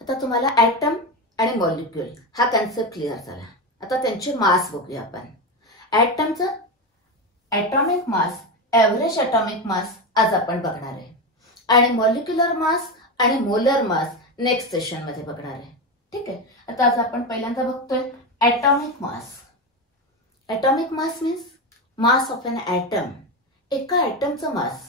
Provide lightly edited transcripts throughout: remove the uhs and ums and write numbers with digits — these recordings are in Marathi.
आता तुम्हाला ॲटम आणि मॉलिक्यूल हा कन्सेप्ट क्लिअर झाला. आता त्यांचे मास बघूया आपण. ॲटमचं atomic mass, average atomic mass आज आपण बघणार आहे आणि मॉलिक्युलर मास आणि मोलर मास नेक्स्ट सेशन मध्ये बघणार आहे. ठीक आहे. आता आज आपण पहिल्यांदा बघतोय atomic mass. Atomic mass means mass of an atom, एका ॲटमचं मास.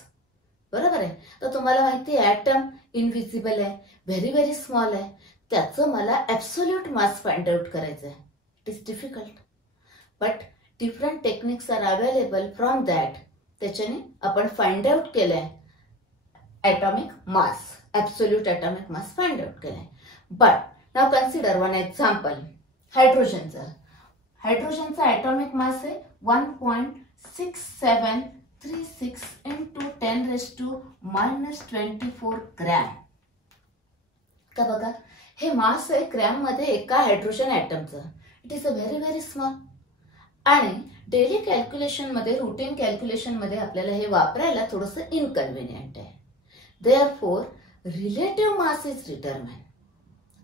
बरोबर आहे. तर तुम्हाला माहिती आहे ॲटम इनव्हिजिबल आहे, व्हेरी व्हेरी स्मॉल आहे. त्याचं मला ॲब्सोल्यूट मास फाइंड आउट करायचं आहे. It is difficult but different techniques are available from that. त्याच्याने आपण फाइंड आउट केलंय atomic mass, absolute atomic mass find out केलंय. But now consider one example. हायड्रोजनचं ॲटॉमिक मास आहे 1.6736 into 10⁻⁻24 ग्रॅम. का बघा, हे मास आहे ग्रॅम मध्ये एका हायड्रोजन ॲटमचं. It is a very very small. आणि डेली कॅल्क्युलेशन मध्ये, रुटीन कॅल्क्युलेशन मध्ये आपल्याला हे वापरायला थोडंसं इनकन्व्हिनियंट आहे. Therefore relative mass is determine.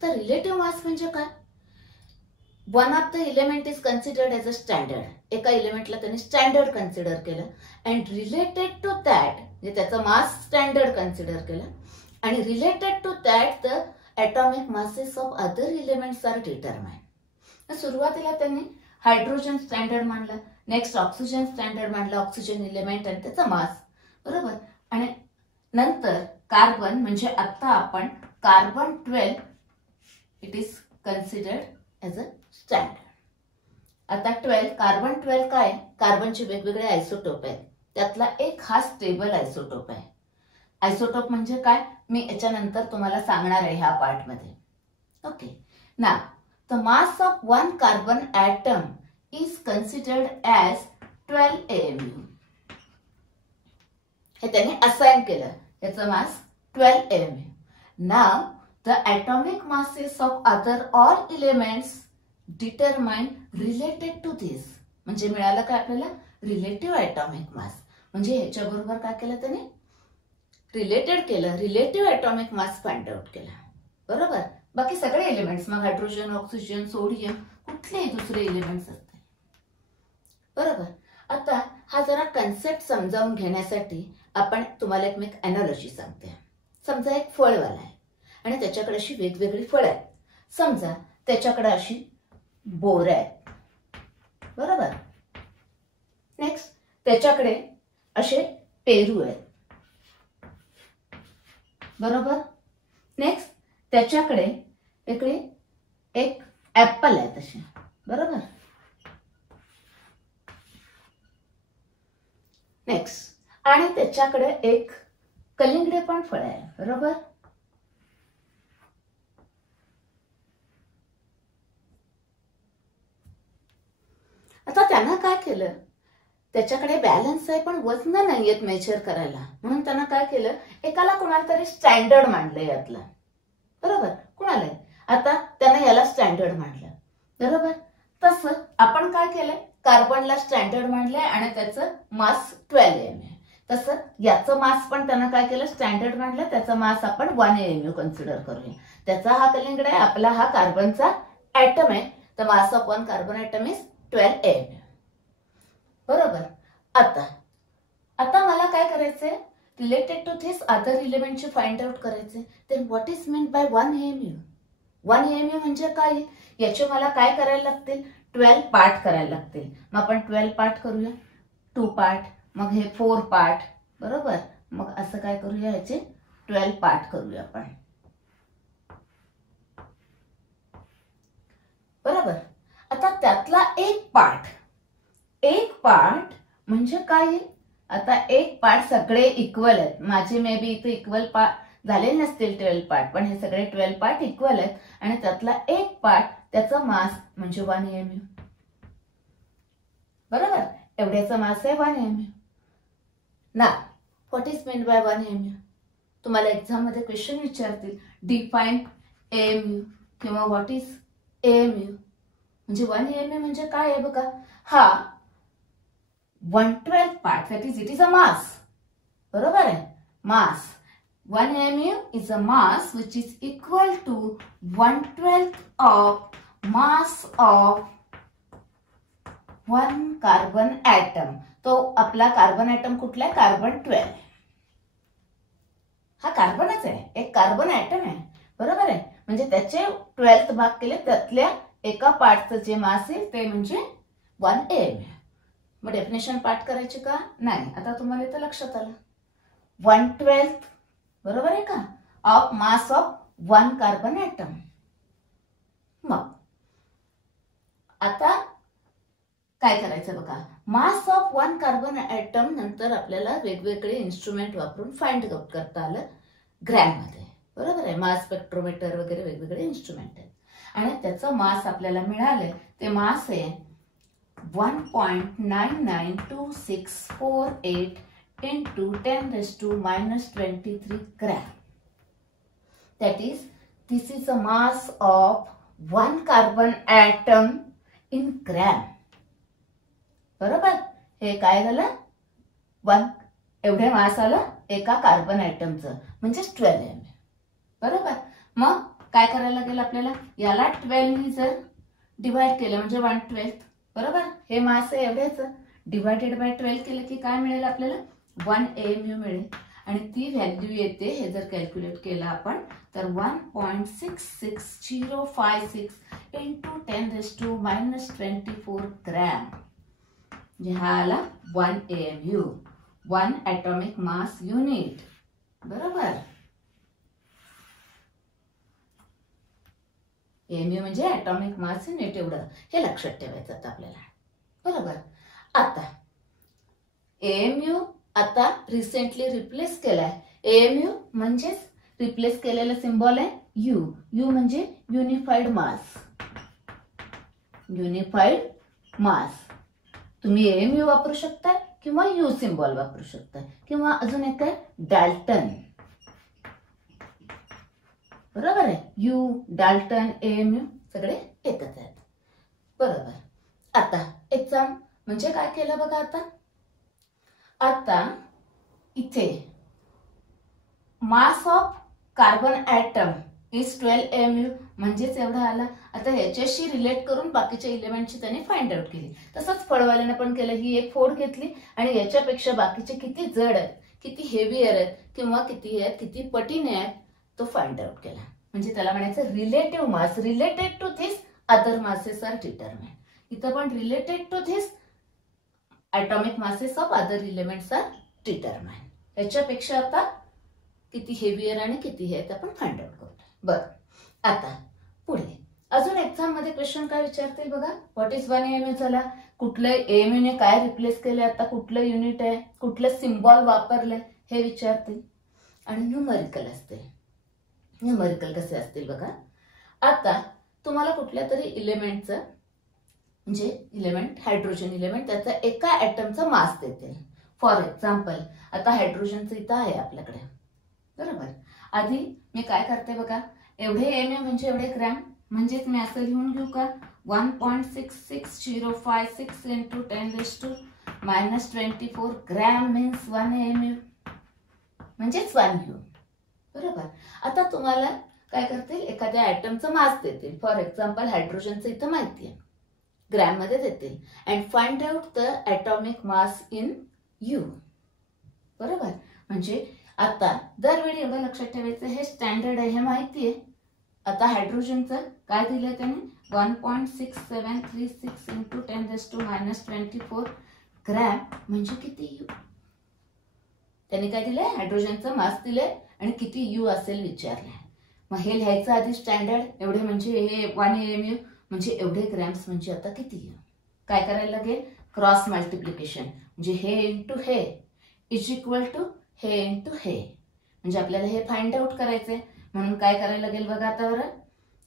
तर रिलेटिव्ह मास म्हणजे काय? One of the element is considered as a standard. एका इलेमेंटला त्यांनी स्टँडर्ड कन्सिडर केलं अँड रिलेटेड टू दॅट, म्हणजे त्याचं मास स्टँडर्ड कन्सिडर केलं आणि related to that the atomic masses of other elements R determine. सुरुवातीला त्यांनी हायड्रोजन स्टँडर्ड मानला, नेक्स्ट ऑक्सिजन स्टँडर्ड मानला, ऑक्सिजन इलेमेंट आणि त्याचा मास. बरोबर. आणि नंतर कार्बन, म्हणजे आता आपण carbon 12 it is considered as a standard. आता कार्बन 12 काय? कार्बनचे वेगवेगळे आयसोटोप आहेत. त्यातला एक हा स्टेबल आयसोटोप आहे. आयसोटोप म्हणजे काय मी याच्यानंतर तुम्हाला सांगणार आहे ह्या पार्ट मध्ये. Okay. Now the mass of one carbon atom is considered as 12 AMU. हे त्यांनी असाइन केलं, याचं मास 12 AMU. Now the atomic masses of other all elements determine related to this. म्हणजे मिळालं काय आपल्याला? रिलेटिव्ह ॲटॉमिक मास. म्हणजे ह्याच्या बरोबर काय केलं त्यांनी? रिलेटेड केलं, relative atomic mass find out केला. बरोबर. बाकी सगळे एलिमेंट्स, मग हायड्रोजन, ऑक्सिजन, सोडियम, कुठलेही दुसरे एलिमेंट्स असते. बरोबर. आता हा जरा कन्सेप्ट समजावून घेण्यासाठी आपण तुम्हाला एक अनालॉजी सांगते. समजा एक फळवाला आहे आणि त्याच्याकडे अशी वेगवेगळी फळं आहेत. समजा त्याच्याकडे अशी बोर आहे. बरोबर. नेक्स्ट त्याच्याकडे असे पेरू आहेत. बरोबर. नेक्स्ट त्याच्याकडे इकडे एक ऍपल आहे तसे. बरोबर. नेक्स्ट आणि त्याच्याकडे एक कलिंगडे पण फळ आहे. बरोबर. आता त्यानं काय केलं? त्याच्याकडे बॅलन्स आहे पण वजन नाहीयेत मेजर करायला, म्हणून त्यानं काय केलं? एकाला कोणाला तरी स्टँडर्ड मांडलं यातलं. बरोबर. कुणाला? आता त्यानं याला स्टँडर्ड मांडलं. बरोबर. तसं आपण काय केलंय? कार्बनला स्टँडर्ड मांडलंय आणि त्याचं मास 12 AMU. तसं याचं मास पण त्यानं काय केलं? स्टँडर्ड मांडलं, त्याचा मास आपण 1 AMU कन्सिडर करूया. त्याचा हा कलिंगड आहे, आपला हा कार्बनचा ॲटम आहे. The mass of one carbon atom is 12 AMU. बरोबर. आता मला काय करायचंय? रिलेटेड टू धिस अदर एलिमेंटचे फाइंड आउट करायचे. Then what is mean by 1 AMU? 1 AMU म्हणजे काय? याचे मला काय करायला लागतील? 12 पार्ट करायला लागतील. मग आपण 12 पार्ट करूया. 2 पार्ट, मग हे 4 पार्ट. बरोबर. मग असं काय करूया? याचे 12 पार्ट करूया आपण. बरोबर. आता त्यातला एक पार्ट म्हणजे काय? आता एक पार्ट सगळे इक्वल आहेत. माझे मे बी इथे इक्वल पार्ट झाले नसतील 12 पार्ट, पण हे सगळे 12 पार्ट इक्वल आहेत आणि त्यातला एक पार्ट त्याचा मास म्हणजे 1 AMU. बरोबर. एवढ्याचा मास आहे 1 AMU. ना what is mean by 1 AMU? तुम्हाला एक्झाम मध्ये क्वेश्चन विचारतील, डिफाइन AMU किंवा व्हॉट इज AMU. म्हणजे 1 AMU म्हणजे काय आहे बघा. हा 1/12 पार्ट, that is it is a mass. बरोबर आहे. Mass 1 AMU is a mass which is equal to 1/12 of mass of 1 carbon atom. तो आपला कार्बन ॲटम कुठला आहे? कार्बन 12. हा कार्बनच आहे, एक कार्बन ॲटम आहे, बरोबर आहे. म्हणजे त्याचे 12th भाग केले, त्यातल्या एका पार्टचं जे मास आहे ते म्हणजे 1 AMU. मग डेफिनेशन पाठ करायची का? नाही. आता तुम्हाला इथं लक्षात आलं. 1/12 बरोबर आहे का of mass of 1 carbon atom. मग आता काय करायचं बघा. मास ऑफ 1 कार्बन ॲटम नंतर आपल्याला वेगवेगळे इन्स्ट्रुमेंट वापरून फाइंड आउट करता आलं ग्रॅम मध्ये, बरोबर आहे. मास स्पेक्ट्रोमीटर वगैरे वेगवेगळे इन्स्ट्रुमेंट आहेत आणि त्याचं मास आपल्याला मिळालंय. ते मास आहे 1.992648 into 10⁻⁻23 gram. That is, this is the mass of 1 carbon atom in gram. बरोबर. हे काय झालं? 1 एवढे मास आलं एका कार्बन ॲटमचं, म्हणजे 12 AMU. बरोबर. मग काय करायला लागेल आपल्याला? याला 12 ने जर डिवाइड केलं म्हणजे 1/12. बरोबर. हे मास आहे एवढेच, डिवायडेड बाय 12 केलं की काय मिळेल आपल्याला? 1 AMU मिळेल. आणि ती व्हॅल्यू येते, हे जर कॅल्क्युलेट केलं आपण तर 1.66056 into 10⁻⁻24 ग्रॅम. म्हणजे हा आला 1 AMU, 1 ॲटॉमिक मास युनिट. बरोबर. AMU म्हणजे ॲटॉमिक मास युनिट, एवढं हे लक्षात ठेवायचं आता आपल्याला. बरोबर. आता AMU आता रिसेंटली रिप्लेस केलाय. AMU म्हणजेच रिप्लेस केलेला सिम्बॉल आहे U. U म्हणजे युनिफाईड मास. Unified mass. तुम्ही AMU वापरू शकता किंवा U सिम्बॉल वापरू शकता किंवा अजून एक आहे डाल्टन. बरोबर आहे. U, डाल्टन, AMU सगळे एकच आहेत. बरोबर. आता एक्झाम म्हणजे काय केलं बघा. आता इथे mass of carbon atom is 12 AMU म्हणजेच एवढा आला. आता ह्याच्याशी रिलेट करून बाकीच्या इलेमेंटची त्यांनी फाइंड आउट केली. तसंच फळवाल्याने पण केलं. ही एक फोड घेतली आणि याच्यापेक्षा बाकीचे किती जड आहेत, किती हेवियर आहेत किंवा किती आहेत, किती पटीने आहेत तो फाइंड आउट केला. म्हणजे त्याला म्हणायचं relative mass. Related to this other masses are determined. इथं पण related to this atomic masses of other elements are determined. याच्यापेक्षा आता किती हेवियर आणि किती हे आहेत आपण फाइंड आउट करतो. बरं. आता पुढे अजून एक्झाम मध्ये क्वेश्चन काय विचारतील बघा. व्हॉट इज 1 AMU झाला, कुठलं AMU ने काय रिप्लेस केले, आता कुठलं युनिट आहे, कुठलं सिम्बॉल वापरलंय हे विचारतील. आणि न्यूमरिकल असते. न्यूमरिकल कसे असतील बघा. आता तुम्हाला कुठल्या तरी इलेमेंटचं म्हणजे इलेमेंट हायड्रोजन इलेमेंट त्याचा एका ॲटमचा मास देते. फॉर एक्झाम्पल आता हायड्रोजनचं इथं आहे आपल्याकडे. बरोबर. आधी मी काय करते बघा. एवढे AMU म्हणजे एवढे ग्रॅम. म्हणजेच मी असं लिहून घेऊ का 1.66056 into 10⁻⁻24 ग्रॅम मीन्स 1 AMU म्हणजेच 1 U. बरोबर. आता तुम्हाला काय करतील, एखाद्या ॲटमचं मास देतील. फॉर एक्झाम्पल हायड्रोजनचं इथं माहिती आहे, ग्रॅम मध्ये देतील. And find out the atomic mass in U. बरोबर. म्हणजे आता दरवेळी एवढं लक्षात ठेवायचं, हे स्टँडर्ड आहे, हे माहिती आहे. आता हायड्रोजनचं काय दिलंय त्याने 1.6736 into 10⁻⁻24 ग्रॅम म्हणजे किती U. त्यांनी काय दिलंय, हायड्रोजनचं मास दिलंय आणि किती U असेल विचारलंय. मग हे लिहायचं आधी स्टँडर्ड. एवढे म्हणजे हे 1 AMU म्हणजे एवढे ग्रॅम्स म्हणजे आता किती U. काय करायला लागेल, क्रॉस मल्टिप्लिकेशन. म्हणजे हे इंटू हे इज इक्वल टू हे इंटू हे. म्हणजे आपल्याला हे फाइंड आउट करायचंय. म्हणून काय करायला लागेल बघा. आता बरं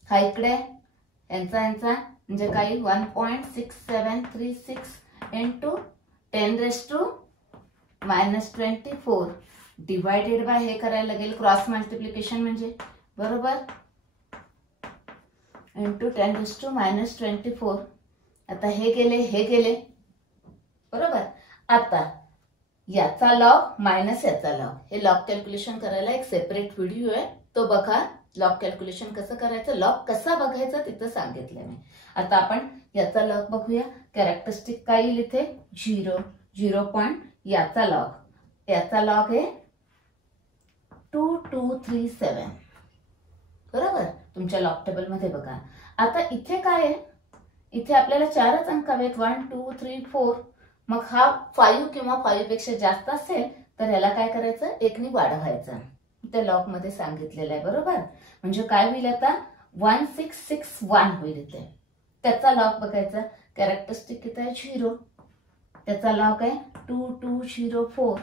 हा इकडे यांचा म्हणजे काही 1.6736 इंटू 10⁻⁻24 डिवायडेड बाय हे करायला लागेल क्रॉस मल्टिप्लिकेशन म्हणजे. बरोबर. इंटू 10⁻⁻24. आता हे गेले हे गेले. बरोबर. आता याचा लॉग मायनस याचा लॉग, हे लॉग कॅल्क्युलेशन करायला एक सेपरेट व्हिडिओ आहे, तो बघा. लॉग कॅल्क्युलेशन कसं करायचं, लॉग कसा बघायचा तिथं सांगितलं मी. आता आपण याचा लॉग बघूया. कॅरेक्टरिस्टिक काय येईल इथे, 0, 0 पॉइंट याचा लॉग आहे 2237. बरोबर, तुमच्या लॉग टेबल मध्ये बघा. आता इथे काय आहे, इथे आपल्याला 4च अंक हवेत, 1 2 3 4. मग हा 5 किंवा 5 पेक्षा जास्त असेल तर याला काय करायचं, 1 ने वाढवायचं. त्या लॉग मध्ये सांगितलेलं आहे. बरोबर, म्हणजे काय होईल आता 1661 होईल इथे. त्याचा लॉग बघायचा. कॅरेक्टरिस्टिक किती आहे, 0. त्याचा लॉग आहे 2204.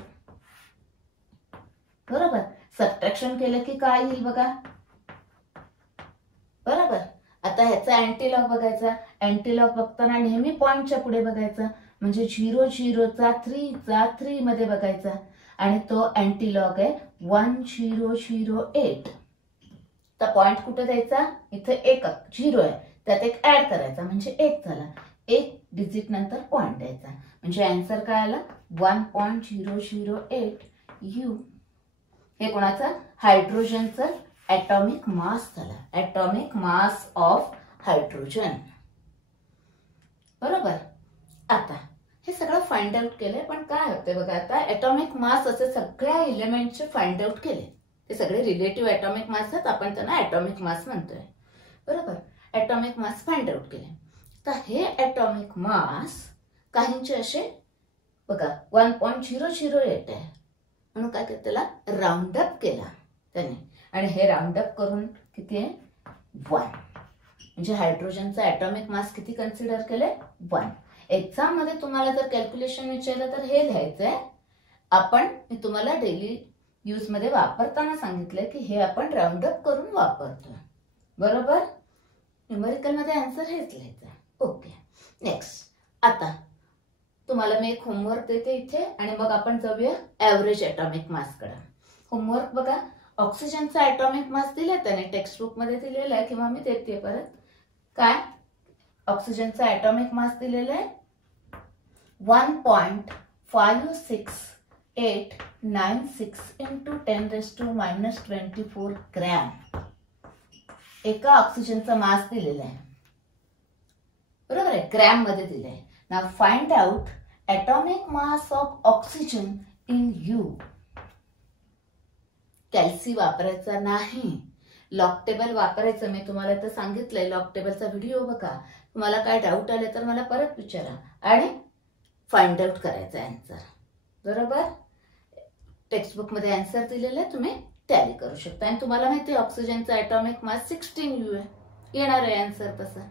बरोबर, सबट्रॅक्शन केलं की काय येईल बघा. बरोबर, आता ह्याचा अँटीलॉग बघायचा. अँटीलॉग बघताना नेहमी पॉइंटच्या पुढे बघायचा, म्हणजे 0 0 चा 3 चा 3 मध्ये बघायचा. आणि तो अँटीलॉग आहे 1008. तर पॉइंट कुठे द्यायचा, इथे एक 0 आहे, त्यात एक ऍड करायचा म्हणजे 1 झाला. 1 डिजिट नंतर पॉइंट द्यायचा, म्हणजे आन्सर काय आला 1.008 U. हे कोणाचा, हायड्रोजनचं ॲटॉमिक मास झाला, ॲटॉमिक मास ऑफ हायड्रोजन. बरोबर, आता हे सगळं फाइंड आउट केलंय, पण काय होतंय बघा, आता ॲटॉमिक मास असे सगळ्या एलिमेंटचे फाइंड आउट केले. ते सगळे रिलेटिव्ह ॲटॉमिक मास आहेत, आपण त्यांना ॲटॉमिक मास म्हणतोय. बरोबर, ॲटॉमिक मास फाइंड आउट केले. तर हे ॲटॉमिक मास काहींचे असे बघा 1.008 आहे, म्हणून काय केलं, त्याला राऊंड अप केला त्याने, आणि हे राऊंड अप करून किती आहे 1. म्हणजे हायड्रोजनचा ॲटॉमिक मास किती कन्सिडर केले, 1. एक्झाम मध्ये तुम्हाला जर कॅल्क्युलेशन विचारलं तर हे लिहायचंय. आपण मी तुम्हाला डेली यूज मध्ये वापरताना सांगितलंय की हे आपण राऊंड अप करून वापरतो. बरोबर, न्यूमेरिकल मध्ये आन्सर हेच लिहायचं. Okay, next. आता तुम्हाला मी एक होमवर्क देते इथे, आणि मग आपण जाऊया ऍव्हरेज ॲटॉमिक मास कडे. होमवर्क बघा, ऑक्सिजनचा ॲटॉमिक मास दिलाय त्याने, टेक्स्ट बुक मध्ये दिलेला आहे किंवा मी देते परत. काय, ऑक्सिजनचा ॲटॉमिक मास दिलेला आहे 1.56896 into 10⁻⁻24 ग्रॅम. एका ऑक्सिजनचा मास दिलेला आहे. बरोबर आहे, ग्रॅम मध्ये दिलंय. Now find out atomic mass of oxygen in u. Calci वापरायचा नाही, लॉग टेबल वापरायचं. मी तुम्हाला तर सांगितलंय, लॉग टेबलचा व्हिडिओ बघा. तुम्हाला काय डाऊट आले तर मला परत विचारा, आणि फाइंड आउट करायचा आन्सर. बरोबर, टेक्स्ट बुक मध्ये आन्सर दिलेला आहे, तुम्ही टॅली करू शकता. आणि तुम्हाला माहिती आहे ऑक्सिजनचा ॲटॉमिक मास 16 U आहे, येणार आहे आन्सर तसा.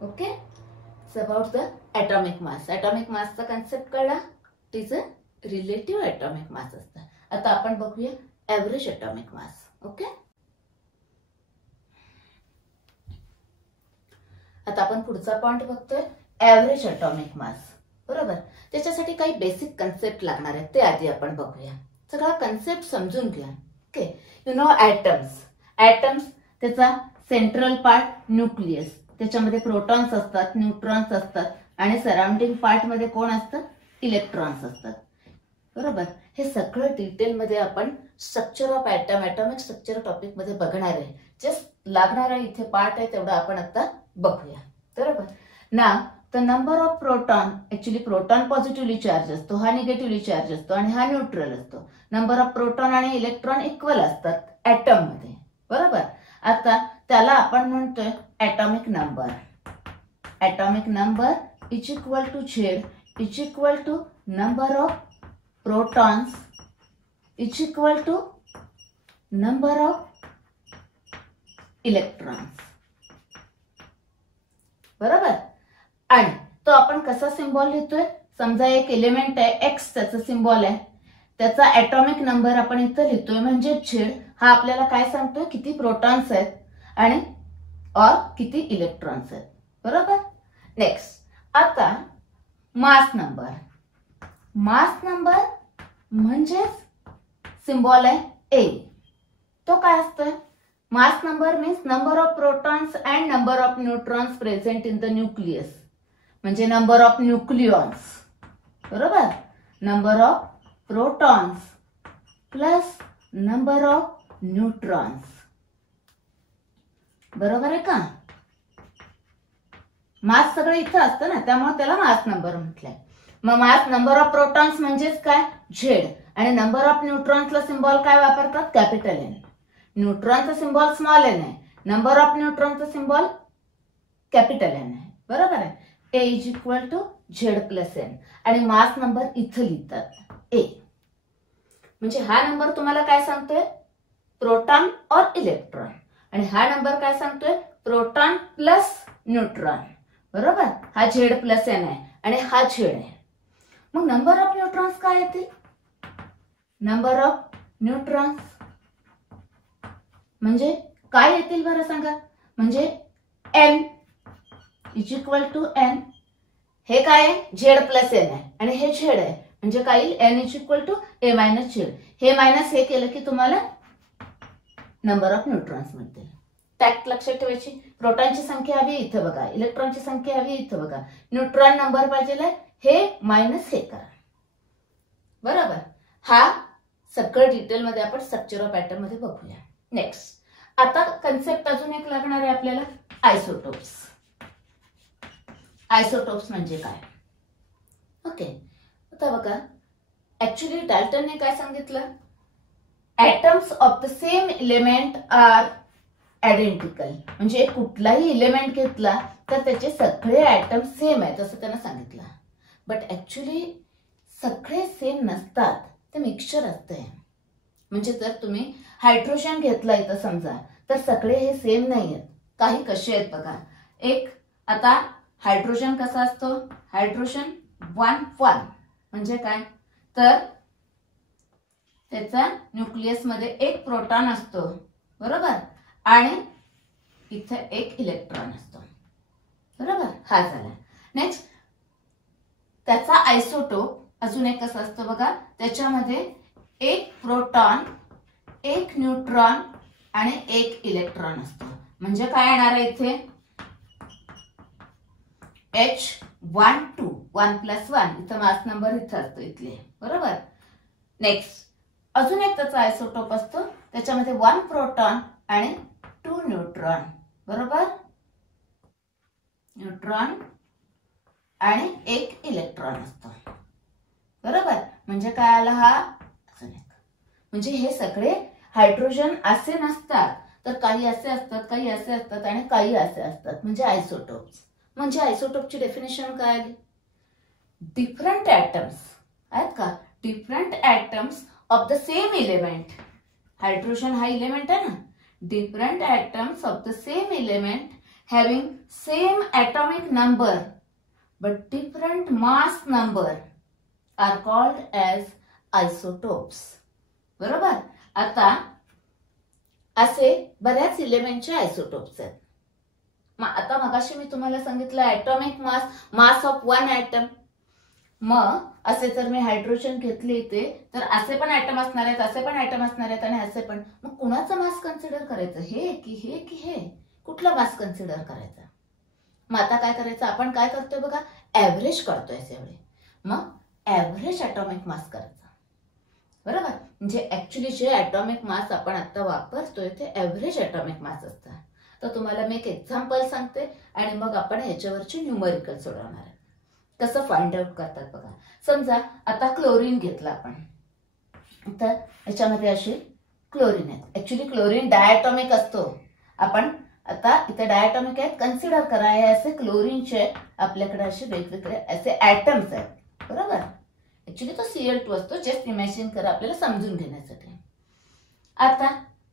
Okay, it's about the atomic mass. Atomic मासचा कन्सेप्ट कळला, it is a relative atomic mass असतं. आता आपण बघूया ॲव्हरेज ॲटॉमिक मास. ओके, आता आपण पुढचा पॉइंट बघतोय, ॲव्हरेज ॲटॉमिक मास. बरोबर, त्याच्यासाठी काही बेसिक कन्सेप्ट लागणार आहेत, ते आधी आपण बघूया. सगळा कन्सेप्ट समजून घ्या. ओके, यु नो ॲटम्स, त्याचा सेंट्रल पार्ट न्यूक्लियस, त्याच्यामध्ये प्रोटॉन्स असतात, न्यूट्रॉन्स असतात, आणि सराउंडिंग पार्ट मध्ये कोण असतं, इलेक्ट्रॉन्स असतात. बरोबर, हे सगळं डिटेलमध्ये आपण structure of atom, atomic structure topic मध्ये बघणार आहे. जस्ट लागणारा इथे पार्ट आहे तेवढा आपण आता बघूया. बरोबर, ना the number of proton, actually proton positively charge असतो, हा निगेटिव्हली चार्ज असतो, आणि हा न्यूट्रल असतो. नंबर ऑफ प्रोटॉन आणि इलेक्ट्रॉन इक्वल असतात ॲटम मध्ये. बरोबर, आता त्याला आपण म्हणतोय atomic number. Atomic number is equal to Z is equal to number of protons is equal to number of electrons. बरोबर, आणि तो आपण कसा सिम्बॉल लिहितोय, समजा एक एलिमेंट आहे एक्स, त्याचा सिम्बॉल आहे, त्याचा ॲटॉमिक नंबर आपण इथं लिहितोय, म्हणजे झेड हा आपल्याला काय सांगतोय, किती प्रोटॉन्स आहेत आणि किती इलेक्ट्रॉन्स आहेत. बरोबर, नेक्स्ट. आता मास नंबर. मास नंबर म्हणजेच सिम्बॉल आहे ए. तो काय असतोय, mass number means number of protons and number of neutrons present in the nucleus, म्हणजे नंबर ऑफ न्यूक्लियॉन्स. बरोबर, number of protons plus number of neutrons. बरोबर आहे का? मास सगळं इथं असतं ना, त्यामुळे त्याला मास नंबर म्हटलंय. मग मास नंबर ऑफ प्रोटॉन्स म्हणजेच काय? झेड. आणि नंबर ऑफ न्यूट्रॉन्सला सिम्बॉल काय वापरतात? Capital N. न्यूट्रॉनचा सिम्बॉल स्मॉल एन आहे, नंबर ऑफ न्यूट्रॉनचा सिम्बॉल कॅपिटल एन आहे. बरोबर आहे. A is equal to Z plus N. आणि मास नंबर इथं लिहितात ए. म्हणजे हा नंबर तुम्हाला काय सांगतोय? प्रोटॉन और इलेक्ट्रॉन. आणि हा नंबर काय सांगतोय? Proton plus neutron. बरोबर. हा झेड प्लस एन आहे आणि हा झेड आहे. मग नंबर ऑफ न्यूट्रॉन्स काय येतील? नंबर ऑफ न्यूट्रॉन्स म्हणजे काय येतील बरं सांगा? म्हणजे N is equal to N. हे काय आहे? झेड प्लस एन आहे आणि हे झेड आहे, म्हणजे काय येईल? N is equal to A minus Z. हे मायनस हे केलं की तुम्हाला नंबर ऑफ न्यूट्रॉन्स मिळतील. टॅक्ट लक्षात ठेवायची. प्रोटॉनची संख्या हवी इथं बघा, इलेक्ट्रॉनची संख्या हवी इथं बघा, न्यूट्रॉन नंबर पाहिजे हे मायनस हे करा. बरोबर. हा सगळं डिटेलमध्ये आपण स्ट्रक्चर ऑफ ॲटम मध्ये बघूया. नेक्स्ट आता कन्सेप्ट अजून एक लागणार आहे आपल्याला, आयसोटोप्स. आयसोटोप्स म्हणजे काय? ओके. आता बघा, ऍक्च्युली डाल्टनने काय सांगितलं? Atoms of the same element are identical. म्हणजे कुठलाही एलिमेंट घेतला तर त्याचे सगळे ॲटम सेम आहेत असं त्यांना सांगितलं. बट ऍक्च्युली सगळे सेम नसतात, ते मिक्सचर असते. म्हणजे जर तुम्ही हायड्रोजन घेतला इथं समजा, तर सगळे हे सेम नाही आहेत. काही कसे आहेत बघा. एक आता हायड्रोजन कसा असतो? हायड्रोजन 1-1 म्हणजे काय? तर त्याचा न्यूक्लियस मध्ये एक प्रोटॉन असतो. बरोबर. आणि इथे एक इलेक्ट्रॉन असतो. बरोबर. हा झाला. नेक्स्ट त्याचा आयसोटोप अजून एक कसं असतं बघा. त्याच्यामध्ये एक प्रोटॉन, एक न्यूट्रॉन आणि एक इलेक्ट्रॉन असतो. म्हणजे काय येणार आहे इथे? H12 1+1. इथं मास नंबर इथं असतो इथले. बरोबर. नेक्स्ट अजून एक त्याचा आयसोटोप असतो, त्याच्यामध्ये 1 प्रोटॉन आणि 2 न्यूट्रॉन. बरोबर. न्यूट्रॉन आणि एक इलेक्ट्रॉन असतो. बरोबर. म्हणजे काय आला हा? म्हणजे हे सगळे हायड्रोजन असे नसतात, तर काही असे असतात, काही असे असतात आणि काही असे असतात. म्हणजे आयसोटोप्स. म्हणजे आयसोटोपची डेफिनेशन काय? डिफरंट ॲटम्स आहेत का? Different atoms of the same element. Hydrogen हा एलिमेंट आहे ना. Different atoms of the same element having same atomic number but different mass number are called as isotopes. बरोबर. आता असे बऱ्याच एलिमेंटचे आयसोटोप्स आहेत. आता मगाशी मी तुम्हाला सांगितलं atomic mass, mass of 1 atom. मग असे जर मी हायड्रोजन घेतले इथे, तर असे पण ॲटम असणार आहेत, असे पण ॲटम असणार आहेत आणि असे पण. मग कुणाचा मास कन्सिडर करायचं? हे की हे की हे? कुठला मास कन्सिडर करायचा? मग आता काय करायचं? आपण काय करतोय बघा, ऍव्हरेज काढतोय एवढे. मग ऍव्हरेज ॲटॉमिक मास करायचा. बरोबर. म्हणजे ऍक्च्युली जे ॲटॉमिक मास आपण आता वापरतोय ते ऍव्हरेज ॲटॉमिक मास असतं. तर तुम्हाला मी एक एक्झाम्पल सांगते आणि मग आपण ह्याच्यावरची न्यूमरिकल सोडवणार आहे. कसं फाइंड आउट करतात बघा. समजा आता क्लोरीन घेतला आपण, तर याच्यामध्ये असे क्लोरीन आहेत. ऍक्च्युली क्लोरीन डायटॉमिक असतो. आपण आता इथे डायटॉमिक आहेत, कन्सिडर करा. हे असे क्लोरीनचे आपल्याकडे असे वेगवेगळे असे ॲटम्स आहेत. बरोबर. ऍक्च्युली तो Cl2 असतो. जस्ट इमॅजिन करा आपल्याला समजून घेण्यासाठी. आता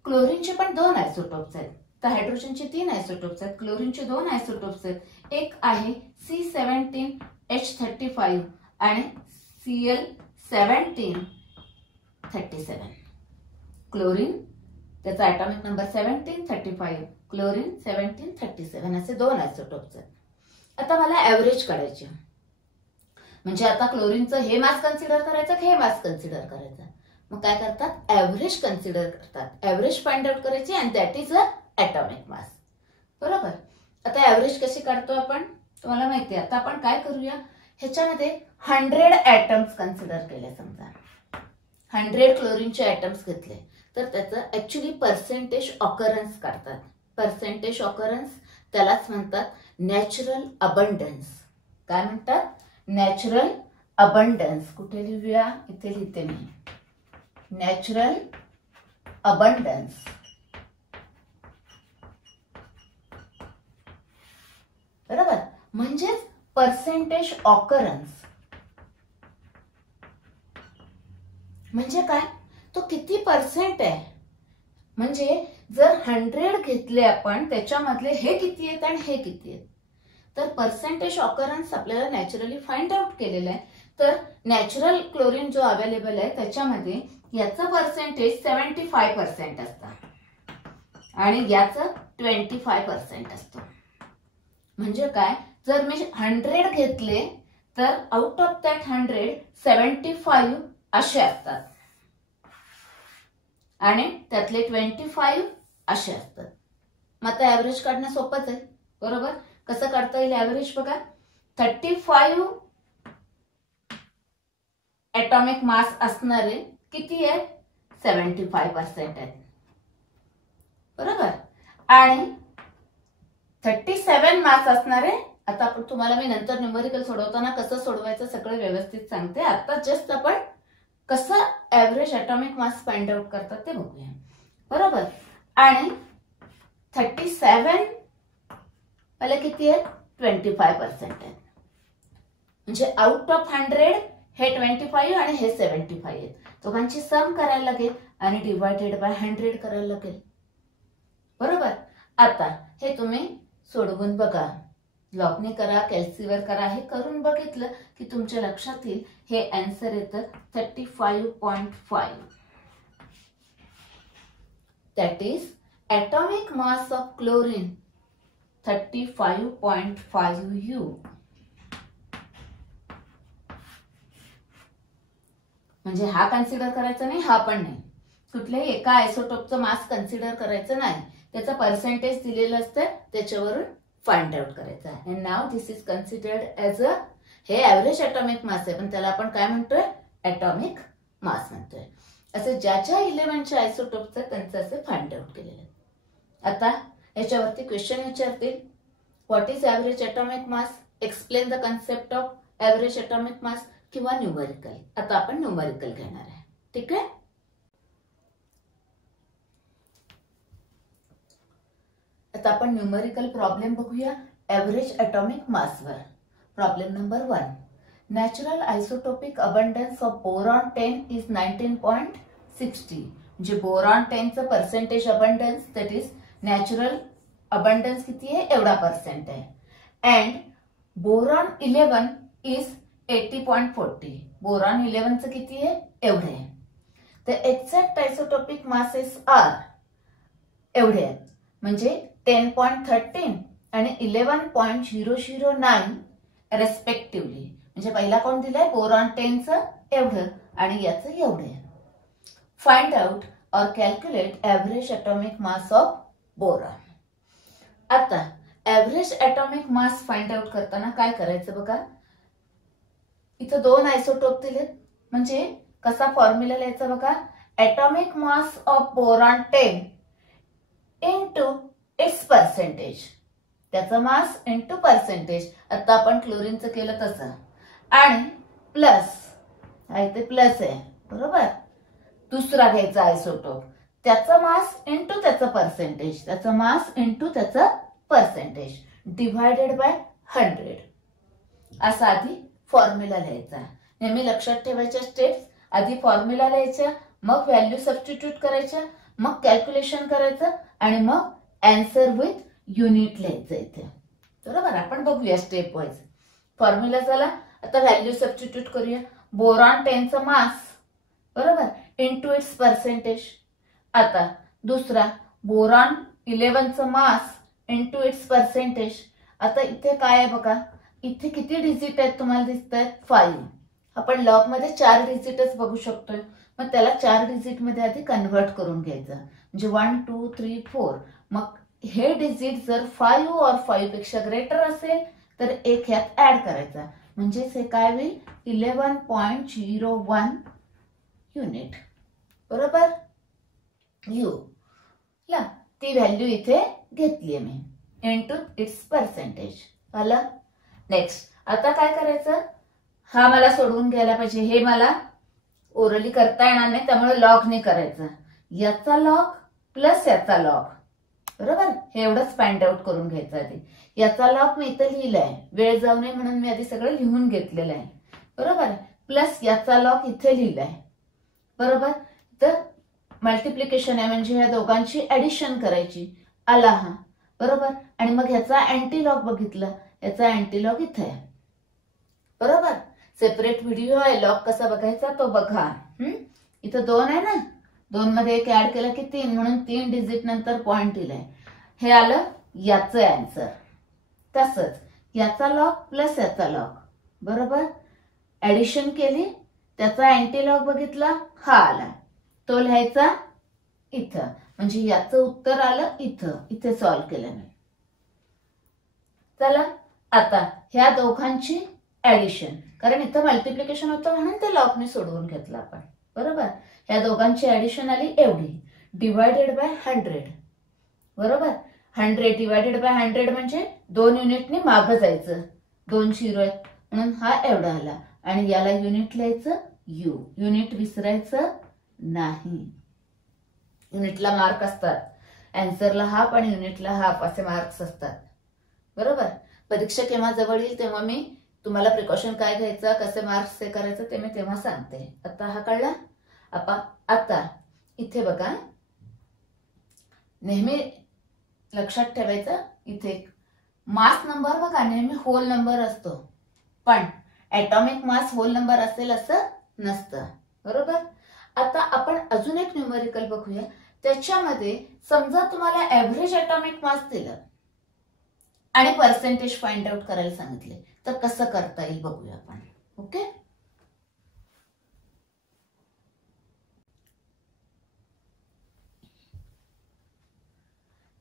क्लोरीनचे पण 2 आयसोटोप्स आहेत. तर हायड्रोजनचे 3 आयसोटोप्स आहेत, क्लोरीनचे 2 आयसोटोप्स आहेत. एक आहे C17H35 आणि Cl1737. क्लोरीन त्याचा ॲटॉमिक नंबर 1735, क्लोरीन 1737 असे 2 आयसोटोप्स आहेत. आता मला ऍव्हरेज काढायचे. म्हणजे आता क्लोरीनचं हे मास कन्सिडर करायचं, हे मास कन्सिडर करायचं. मग काय करतात? ऍव्हरेज कन्सिडर करतात. ऍव्हरेज फाइंड आउट करायची आणि that is a atomic mass. बरोबर. आता ऍव्हरेज कशी काढतो आपण? तुम्हाला माहिती आहे. आता आपण काय करूया, ह्याच्यामध्ये 100 ॲटम्स कन्सिडर केले समजा. 100 क्लोरीनचे ॲटम्स घेतले तर त्याचं ऍक्च्युली पर्सेंटेज ऑकरन्स काढतात. पर्सेंटेज ऑकरन्स त्यालाच म्हणतात नॅचरल अबंडन्स. काय म्हणतात? Natural abundance. कुठे लिहूया? इथे लिहिते मी, नॅचरल अबंडन्स. बरोबर, म्हणजेच पर्सेंटेज ऑकरन्स म्हणजे काय? तो किती पर्सेंट आहे. म्हणजे जर 100 घेतले आपण त्याच्यामधले हे किती आहेत आणि हे किती आहेत, तर पर्सेंटेज ऑकरन्स आपल्याला नॅचरली फाइंड आउट केलेलं आहे. तर नॅचरल क्लोरीन जो अवेलेबल आहे त्याच्यामध्ये याचं पर्सेंटेज 75% असतं आणि याचं 25% असतं. म्हणजे काय? जर मी 100 घेतले तर आउट ऑफ दॅट 100 75 असे असतात आणि त्यातले 25 असे असतात. मग आता ऍव्हरेज काढणं सोपंच आहे. बरोबर, कसं काढता येईल ऍव्हरेज? बघा, 35 ऍटॉमिक मास असणारे किती आहेत? 75% आहेत. बरोबर, आणि 37 मास असणारे, आता तुम्हाला मी नंतर न्यूमेरिकल सोडवताना कसं सोडवायचं सगळं व्यवस्थित सांगते. आता जस्ट आपण कसं average atomic mass find out करतात ते बघूया. बरोबर, आणि 37 वाले किती आहेत? 25% आहेत. म्हणजे आउट ऑफ 100 हे 25 आणि हे 75 आहेत. दोघांची सम करायला लागेल आणि डिवायडेड बाय 100 करायला लागेल. बरोबर, आता हे तुम्ही सोडवून बघा, लॉगने करा, कॅल्सीवर करा. हे करून बघितलं की तुमच्या लक्षात येईल. हे आन्सर येतं 35.5. That is atomic mass of chlorine 35.5 U. म्हणजे हा कन्सिडर करायचा नाही, हा पण नाही. कुठल्याही एका आयसोटोपचं मास कन्सिडर करायचं नाही. त्याचं पर्सेंटेज दिलेलं असतं, त्याच्यावरून फाइंड आउट करायचा. And now this is considered as a, हे ॲव्हरेज ॲटॉमिक मास आहे पण त्याला आपण काय म्हणतोय? ॲटॉमिक मास म्हणतोय. असे ज्या 11चे आयसोटोप्स आहेत त्यांचं असे फाइंड आउट केलेलं आहे. आता याच्यावरती क्वेश्चन विचारतील, what is average atomic mass, explain the concept of average atomic मास, किंवा न्यूमेरिकल. आता आपण न्यूमेरिकल घेणार आहे. ठीक आहे, आता आपण न्यूमेरिकल प्रॉब्लेम बघूया ॲव्हरेज ॲटॉमिक मासवर. Problem number 1. Natural isotopic abundance of boron 10 is 19.60. म्हणजे बोरॉन 10चं percentage abundance, that is natural abundance किती आहे? एवढा पर्सेंट आहे. And boron 11 is 80.40. बोरॉन 11चं किती आहे? एवढे आहे. The exact isotopic masses are एवढे आहेत. म्हणजे 10.13 आणि 11.009 रेस्पेक्टिव्हली. म्हणजे पहिला कोण दिलाय? बोरॉन 10चं एवढं आणि याचं एवढे. Find out or calculate average atomic mass of boron. आता average atomic mass find out करताना काय करायचं बघा, इथं 2 आयसोटोप दिलेत. म्हणजे कसा फॉर्म्युला लिहायचा बघा, atomic mass of boron 10 into its percentage. त्याचा मास इंटू पर्सेंटेज. आता आपण क्लोरीनचं केलं तसं. आणि प्लस, ते प्लस आहे. बरोबर, दुसरा घ्यायचा आयसोटोप, त्याचा मास इंटू त्याचं पर्सेंटेज, त्याचा मास इंटू त्याचं पर्सेंटेज डिवायडेड बाय 100. असा आधी फॉर्म्युला लिहायचा. नेहमी लक्षात ठेवायच्या स्टेप्स, आधी फॉर्म्युला लिहायच्या, मग व्हॅल्यू सबस्टिट्यूट करायच्या, मग कॅल्क्युलेशन करायचं आणि मग आन्सर विथ युनिट लिहायचं इथे. बरोबर, आपण बघूया स्टेप वाईज. फॉर्म्युला झाला, आता व्हॅल्यू सबस्टिट्यूट करूया. बोरॉन 10चं मास, बरोबर, इंटू इट्स पर्सेंटेज. आता दुसरा बोरॉन 11चं मास इंटू इट्स पर्सेंटेज. आता इथे काय आहे बघा, इथे किती डिजिट आहेत तुम्हाला दिसत आहेत? 5. आपण लॉग मध्ये 4 डिजिटच बघू शकतोय. मग त्याला 4 डिजिट मध्ये आधी कन्व्हर्ट करून घ्यायचं. म्हणजे 1 2 3 4. मग हे डिजिट जर 5 और 5 पेक्षा ग्रेटर असेल तर एक ह्यात ऍड करायचा. म्हणजेच हे काय होईल? 11.01 युनिट. बरोबर. यू ला ती व्हॅल्यू इथे घेतलीये मी इनटू इट्स पर्सेंटेज. आलं. नेक्स्ट आता काय करायचं, हा मला सोडवून घ्यायला पाहिजे. हे मला ओरली करता येणार नाही, त्यामुळे लॉगने करायचं. याचा लॉग प्लस याचा लॉग. बरोबर. हे एवढंच फाइंड आउट करून घ्यायचं आधी. याचा लॉग मी इथं लिहिलाय, वेळ जाऊ नये म्हणून मी आधी सगळं लिहून घेतलेलं आहे. बरोबर. प्लस याचा लॉग इथे लिहिलाय. बरोबर. तर मल्टिप्लिकेशन आहे म्हणजे या दोघांची ऍडिशन करायची. आला हा. बरोबर. आणि मग ह्याचा अँटीलॉग बघितला, याचा अँटीलॉग इथे आहे. बरोबर. सेपरेट व्हिडिओ आहे लॉग कसा बघायचा तो बघा. इथं 2 आहे ना, 2 मध्ये एक ऍड केलं की 3, म्हणून 3 डिजिट नंतर पॉइंट दिलाय. हे आलं याचं आन्सर. तसंच याचा लॉग प्लस याचा लॉग. बरोबर. ऍडिशन केली, त्याचा अँटीलॉग बघितला, हा आला, तो लिहायचा इथं. म्हणजे याचं उत्तर आलं इथं. इथे सॉल्व्ह केलं मी. चला आता ह्या दोघांची ऍडिशन, कारण इथं मल्टिप्लिकेशन होतं म्हणून ते लॉगने सोडवून घेतलं आपण. बरोबर. ह्या दोघांची ऍडिशन आली एवढी, डिवायडेड बाय 100. बरोबर. 100 डिवायडेड बाय 100 म्हणजे 2 युनिटने मागं जायचं. 2 0 आहेत म्हणून हा एवढा आला. आणि याला युनिट लिहायचं यू. युनिट विसरायचं नाही. युनिटला मार्क असतात. आन्सरला हाफ आणि युनिटला हाफ असे मार्क्स असतात. बरोबर. परीक्षा केव्हा जवळ येईल तेव्हा मी तुम्हाला प्रिकॉशन काय घ्यायचं, कसे मार्क्स हे करायचं ते मी तेव्हा सांगते. आता हा कळला. आता इथे बघा, नेहमी लक्षात ठेवायचं इथे मास नंबर बघा नेहमी होल नंबर असतो, पण ऍटॉमिक मास होल नंबर असेल असं नसतं. बरोबर. आता आपण अजून एक न्यूमेरिकल बघूया. त्याच्यामध्ये समजा तुम्हाला ऍव्हरेज ऍटॉमिक मास दिलं आणि पर्सेंटेज फाइंड आउट करायला सांगितले, तर कसं करता येईल बघूया आपण. ओके.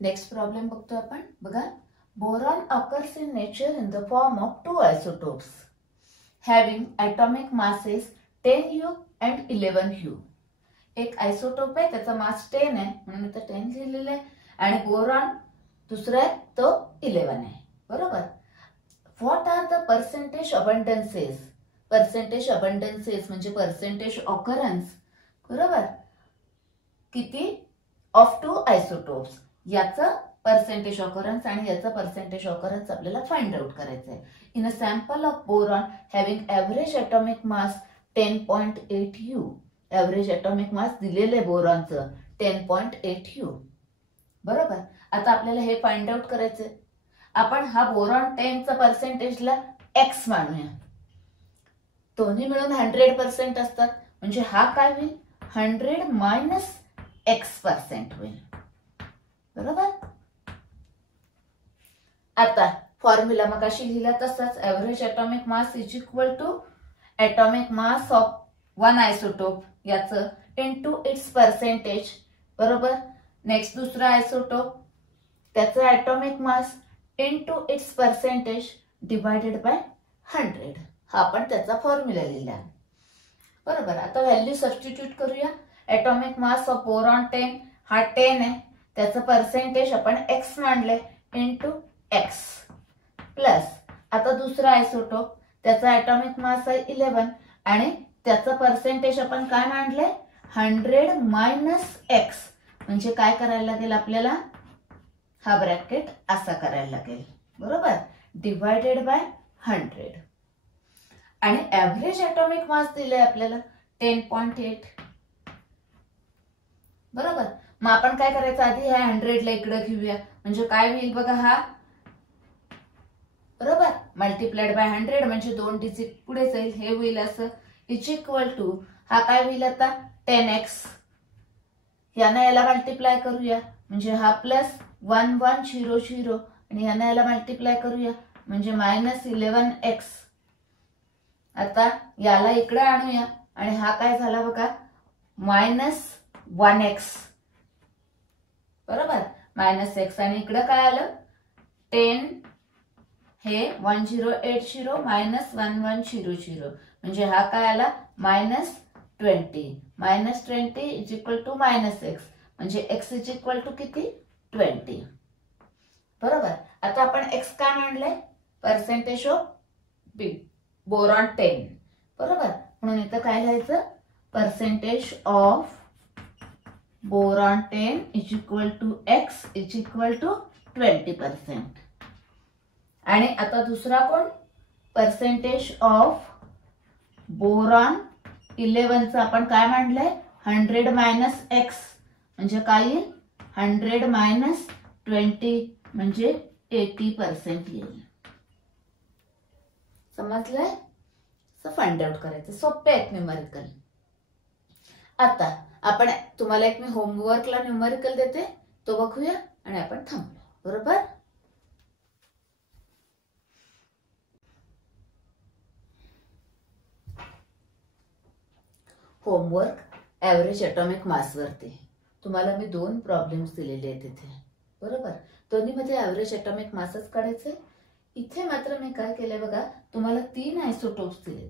नेक्स्ट प्रॉब्लेम बघतो आपण. बघा, boron occurs in nature in the form of 2 isotopes having atomic masses 10U and 11U. एक आयसोटोप आहे, त्याचा मास 10 आहे म्हणून इथं 10 लिहिलेलं आहे, आणि बोरॉन दुसरा आहे तो 11 आहे. बरोबर. What are the percentage abundances. Percentage abundances म्हणजे पर्सेंटेज ऑकरन्स. बरोबर. किती ऑफ 2 आयसोटोप्स, याचं पर्सेंटेज ऑकरन्स आणि याचं पर्सेंटेज ऑकरन्स आपल्याला फाइंड आउट करायचं आहे. In a sample of boron having average atomic mass 10.8U. Average atomic mass दिलेलं आहे बोरॉनचं 10.8U. बरोबर. आता आपल्याला हे फाइंड आउट करायचंय. आपण हा बोरॉन 10चा पर्सेंटेजला एक्स मानूया. दोन्ही मिळून 100% असतात, म्हणजे हा काय होईल 100 मायनस x% होईल. बरोबर. आता फॉर्म्युला मगाशी लिहिला तसाच, average atomic mass is equal to atomic mass of 1 isotope याचं इनटू इट्स पर्सेंटेज. बरोबर. नेक्स्ट दुसरा आयसोटोप, त्याचं atomic mass into its percentage divided by 100. हा आपण त्याचा फॉर्म्युला लिहिला. बरोबर. आता व्हॅल्यू सबस्टिट्यूट करूया. ॲटॉमिक मास ऑफ बोरॉन 10 हा 10 आहे, त्याचं पर्सेंटेज आपण x मानले इनटू x प्लस आता दुसरा आयसोटोप, त्याचा ॲटॉमिक मास आहे 11 आणि त्याचं पर्सेंटेज आपण काय मानले 100 मायनस x. म्हणजे काय करायला लागेल आपल्याला, हा ब्रॅकेट असा करायला लागेल. बरोबर. डिवायडेड बाय 100 आणि ॲव्हरेज ॲटॉमिक मास दिले आपल्याला 10.8. बरोबर. मग आपण काय करायचं, आधी ह्या 100 ला इकडे घेऊया, म्हणजे काय होईल बघा हा. बरोबर. मल्टिप्लाइड बाय 100 म्हणजे 2 डिजिट पुढे जाईल, हे होईल असं इज इक्वल टू हा काय होईल आता 10x. यानं याला मल्टिप्लाय करूया म्हणजे हा प्लस 1100 आणि यानं याला मल्टिप्लाय करूया म्हणजे मायनस 11x. आता याला इकडे आणूया आणि हा काय झाला बघा मायनस 1x. बरोबर. मायनस x आणि इकडे काय आलं 10 हे 1080 मायनस 1100 म्हणजे हा काय आला minus 20 minus 20 is equal to minus X, म्हणजे एक्स इज इक्वल टू किती 20. बरोबर. आता आपण एक्स काय म्हणलंय, पर्सेंटेज ऑफ बोरॉन 10. बरोबर. म्हणून इथं काय लिहायचं, percentage of boron 10 is equal to X is equal to 20%. आणि आता दुसरा कोण, पर्सेंटेज ऑफ बोरॉन 11 चं आपण काय म्हणलंय, 100 मायनस एक्स, म्हणजे काय येईल 100 मायनस 20 म्हणजे 80% येईल. समजलंय. फाइंड आउट करायचं, सोपे आहेत न्यूमेरिकल. आता आपण तुम्हाला एक मी होमवर्कला न्यूमेरिकल देते, तो बघूया आणि आपण थांबूया. बरोबर. होमवर्क ॲव्हरेज ॲटॉमिक मास वरती तुम्हाला मी 2 प्रॉब्लेम्स दिलेले आहेत इथे. बरोबर. दोन्हीमध्ये ॲव्हरेज ॲटॉमिक मासच काढायचे. इथे मात्र मी काय केलंय बघा, तुम्हाला 3 आयसोटोप्स दिले,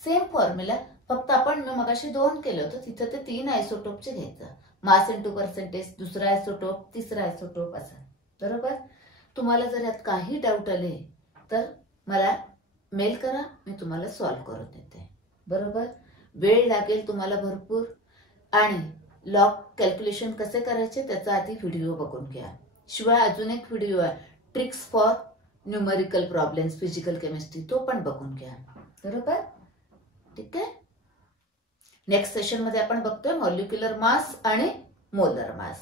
सेम फॉर्म्युला, फक्त आपण मी मगाशी 2 केलं होतं, तिथं ते 3 आयसोटोपचे घ्यायचं. मास इंटू पर्सेंटेज, दुसरा आयसोटोप, तिसरा आयसोटोप असं. बरोबर. तुम्हाला जर यात काही डाऊट आले तर मला मेल करा, मी तुम्हाला सॉल्व्ह करून देते. बरोबर. वेळ लागेल तुम्हाला भरपूर, आणि लॉग कॅल्क्युलेशन कसे करायचे त्याचा आधी व्हिडिओ बघून घ्या. शिवाय अजून एक व्हिडिओ आहे, tricks for numerical problems physical chemistry, तो पण बघून घ्या. बरोबर. ठीक आहे. नेक्स्ट सेशन मध्ये आपण बघतोय मॉलिक्युलर मास आणि मोलर मास.